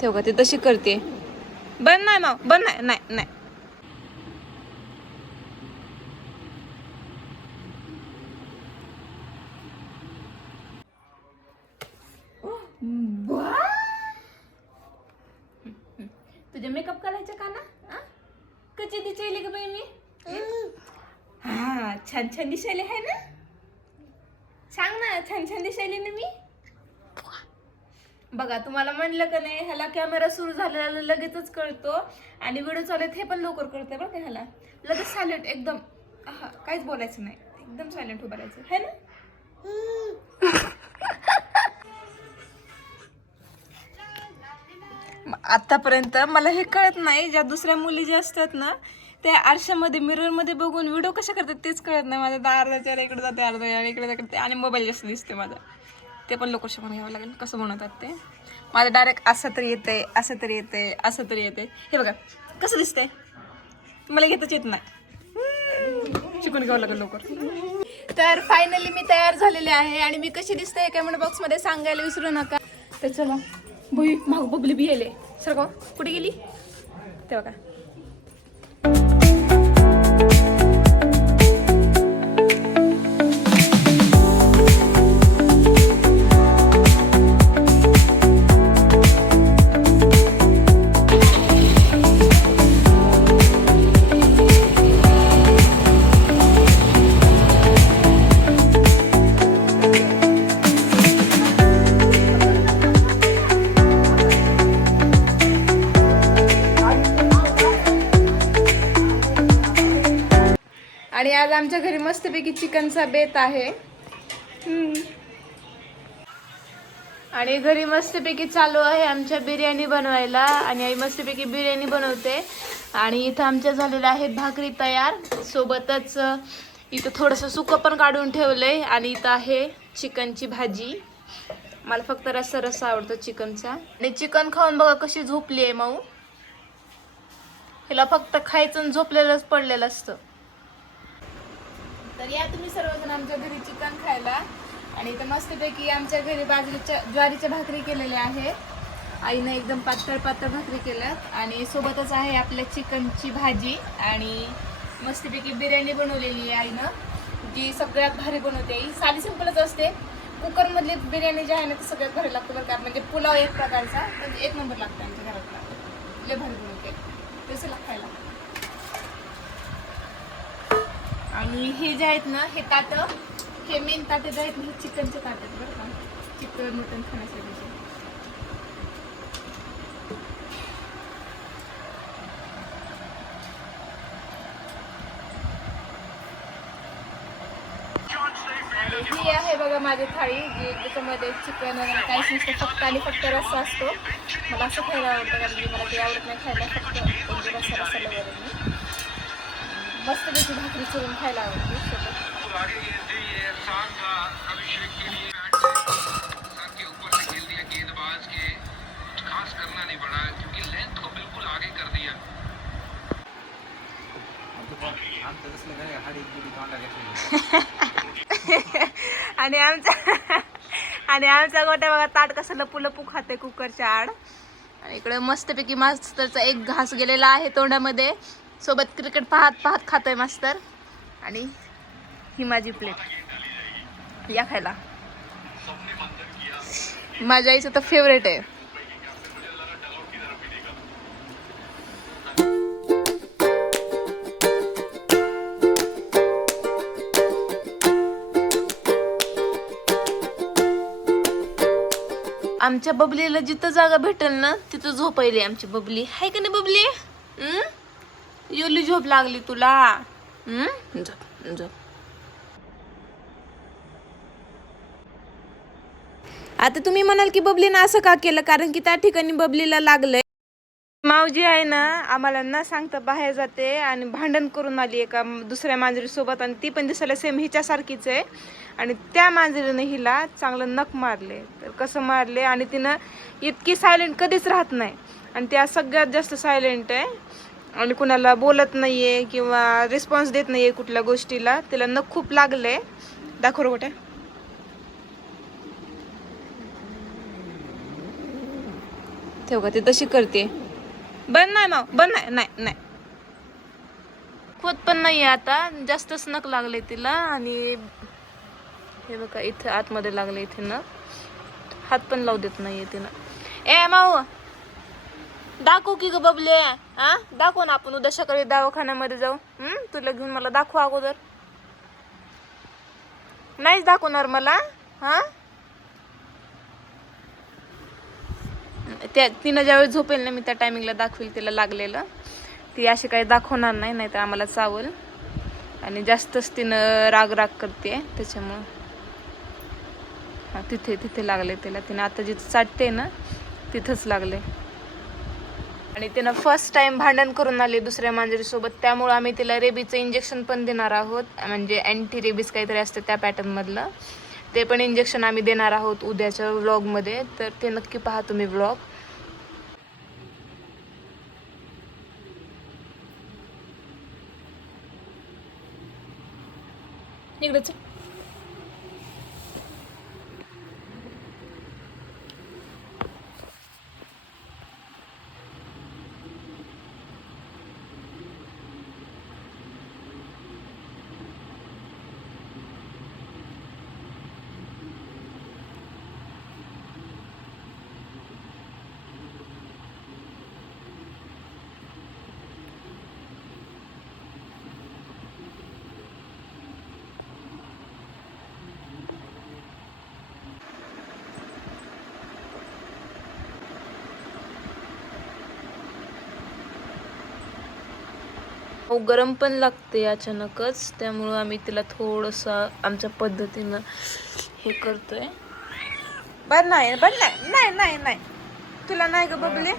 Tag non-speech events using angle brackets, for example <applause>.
ठेव का? ते तशी करते. बंद नाही माव बंद नाही नाही नाही. तुझे मेकअप करायचं का ना? कशी दिसायली का बाई मी? हा छान छान दिसायले आहे ना? सांग ना छान छान दिसायली ना मी. बघा तुम्हाला म्हणलं का नाही ह्याला कॅमेरा सुरू झालेला लगेचच कळतो. आणि व्हिडिओ चालत हे पण लवकर कळतं बरं का ह्याला. लगेच सायलेंट एकदम हा काहीच बोलायचं नाही. एकदम सायलेंट उभं राहायचं. है ना? <laughs> आतापर्यंत मला हे कळत नाही ज्या दुसऱ्या मुली ज्या असतात ना त्या आरशामध्ये मिररमध्ये बघून व्हिडिओ कशा करतात तेच कळत नाही. माझा दहा अर्धा चेहरा इकडे जाते अर्धा इकडे जाते आणि मोबाईल जास्त दिसते माझा. ते पण लोक शिकून घ्यावं लागेल. कसं बनवतात ते? माझं डायरेक्ट असं तरी येते असं तरी येते असं तरी येते हे बघा कसं दिसतंय? मला घेतच येत नाही. शिकून घ्यावं लागेल लवकर. तर फायनली मी तयार झालेले आहे आणि मी कशी दिसते कमेंट बॉक्समध्ये सांगायला विसरू नका. तर चला भुई माग बबली बी येले सर कुठे गेली? ते बघा. आणि आज आमच्या घरी मस्तपैकी चिकनचा बेत आहे. आणि घरी मस्तपैकी चालू आहे आमच्या बिर्याणी बनवायला. आणि आई मस्तपैकी बिर्याणी बनवते. आणि इथं आमच्या झालेल्या आहेत भाकरी तयार. सोबतच इथं थोडंसं सुकं पण काढून ठेवलंय. आणि इथं आहे चिकनची भाजी. मला फक्त रस्सा रस्सा आवडतो चिकनचा. आणि चिकन खाऊन बघा कशी झोपली आहे माऊ. हिला फक्त खायचं आणि झोपलेलंच पडलेलं असतं. तर या तुम्ही सर्वजण आमच्या घरी चिकन खायला. आणि इथं मस्तपैकी आमच्या घरी बाजरीच्या ज्वारीच्या भाकरी केलेल्या आहे आईनं एकदम पातळ पातळ भाकरी केल्यात. आणि सोबतच आहे आपल्या चिकनची भाजी. आणि मस्तपैकी बिर्याणी बनवलेली आहे आईनं जी सगळ्यात भारी बनवते. आई साधी सिंपलच असते. कुकरमधली बिर्याणी जी आहे ना ती सगळ्यात भारी लागते बरं का. म्हणजे पुलाव एक प्रकारचा पण एक नंबर लागतो आमच्या घरातला. लय भारी बनवते. तसं खायला. आणि हे जे आहेत ना हे ताट हे मेन ताटे जे आहेत ना हे चिकनचे ताट आहेत बरं का. चिकन मटन खाण्यासाठी ही आहे बघा माझी थाळी जी त्याच्यामध्ये चिकन वगैरे काहीच नसतं फक्त आणि फक्त रस्सा असतो. मला असं खायला आवडतं कारण की मला ते आवडत नाही खायला फक्त रस्सा रस्सा वगैरे मी मस्तपैकी भाकरी चोरून खायला आवडते. <laughs> आणि आमचा आणि आमचा गोट्या बघा ताट कसं लपू लपू खाते कुकरच्या आड. आणि इकडे मस्तपैकी मास्तरचा एक घास गेलेला आहे तोंडामध्ये. सोबत क्रिकेट पाहत पाहत खातोय मास्तर. आणि ही माझी प्लेट या खायला. माझ्या आईचं तर फेवरेट आहे. आमच्या बबलीला जिथं जागा भेटेल ना तिथं झोपायली आमची बबली. हाय का नाही बबली? योली झोप लागली तुला. हम्म? झोप झोप आता तुम्ही म्हणाल की बबलीनं असं का केलं? कारण की त्या ठिकाणी बबलीला लागलंय. मावजी आहे ना आम्हाला न सांगता बाहेर जाते आणि भांडण करून आली एका दुसऱ्या मांजरीसोबत आणि ती पण दिसायला सेम हिच्यासारखीच आहे. आणि त्या मांजरीनं हिला चांगलं नख मारले. तर कसं मारले? आणि तिनं इतकी सायलेंट कधीच राहत नाही. आणि त्या सगळ्यात जास्त सायलेंट आहे. आणि कुणाला बोलत नाही आहे किंवा रिस्पॉन्स देत नाही आहे कुठल्या गोष्टीला तिला नख खूप लागले. दाखव रे गोट्या. ठेव का ते तशी करते. बंद नाही माव बंद नाही नाही नाही. होत पण नाही आता जास्तच नक लागले तिला आणि हे बघा इथे आतमध्ये लागले इथे नक हात पण लावू देत नाहीये तिनं. ए माऊ दाखव की ग बबले. हा? दाखव ना आपण उद्या सकाळी दवाखान्यामध्ये जाऊ. हम्म तुला घेऊन मला दाखव अगोदर. नाहीच दाखवणार मला. हा? त्या तिनं ज्यावेळेस झोपेल ना मी त्या टायमिंगला दाखवेल तिला लागलेलं. ती अशी काही दाखवणार नाही नाही तर आम्हाला चावल. आणि जास्तच तिनं राग राग करते त्याच्यामुळं. हां तिथे तिथे लागले तिला. तिनं आता जिथं चाटते ना तिथंच लागले. आणि तिनं फर्स्ट टाइम भांडण करून आली दुसऱ्या मांजरीसोबत. त्यामुळं आम्ही तिला रेबीचं इंजेक्शन पण देणार आहोत. म्हणजे अँटी रेबीज काहीतरी असतं त्या पॅटर्नमधलं ते पण इंजेक्शन आम्ही देणार आहोत उद्याच्या व्लॉगमध्ये तर ते नक्की पहा तुम्ही व्लॉग इकडे हो, गरम पण लागते अचानकच. त्यामुळं आम्ही तिला थोडंसं आमच्या पद्धतीनं हे करतोय. बर नाही बर नाही नाही नाही नाही. तुला नाही ग बबले?